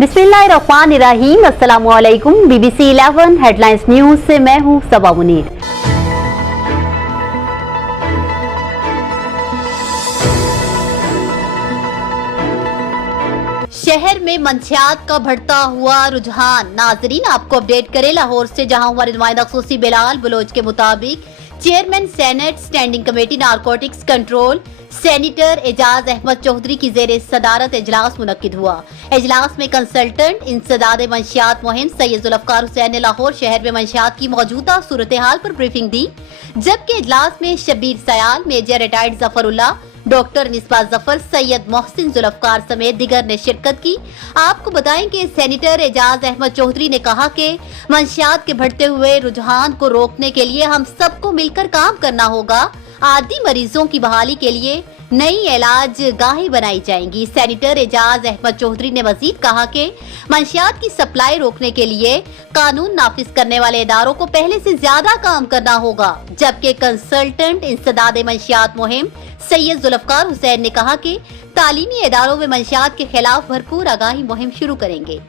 बिस्मिल्लाहिर्रहमानिर्रहीम। अस्सलामुअलैकुम। BBC 11 headlines news से मैं हूं सबा मुनीर। शहर में मंशियात का बढ़ता हुआ रुझान। नाजरीन, आपको अपडेट करें लाहौर से, जहां हमारे नुमाइंदा खुशी बिलाल बलोच के मुताबिक chairman senate standing committee narcotics control senator Ejaz Ahmed Chaudhry की जेर सदारत इजलास मुनक्किद हुआ। इजलास में कंसल्टेंट इंसदाद मंशियात मुहिम सैयद जुल्फकार हुसैन ने लाहौर शहर में मंशियात की मौजूदा सूरत हाल पर ब्रीफिंग दी, जबकि इजलास में Shabbir Sayal, major retired Zafarullah, doctor Nisba Zafar, Syed Mohsin Zulfiqar समेत दिगर ने शिरकत की। आपको बताएं कि सेनेटर एजाज अहमद चौधरी ने कहा कि मंशियात के बढ़ते हुए रुझान को रोकने के लिए हम सबको मिलकर काम करना होगा। आदि मरीजों की बहाली के लिए नई इलाज गाहें बनाई जाएंगी। सेनेटर एजाज अहमद चौधरी ने मजीद कहा कि मंशियात की सप्लाई रोकने के लिए कानून नाफिज करने वाले इदारों को पहले से ज्यादा काम करना होगा, जबकि कंसल्टेंट इंसदाद मंशियात मुहिम सैयद जुल्फकार हुसैन ने कहा कि तालीमी इदारों में मंशियात के खिलाफ भरपूर आगाही मुहिम शुरू करेंगे।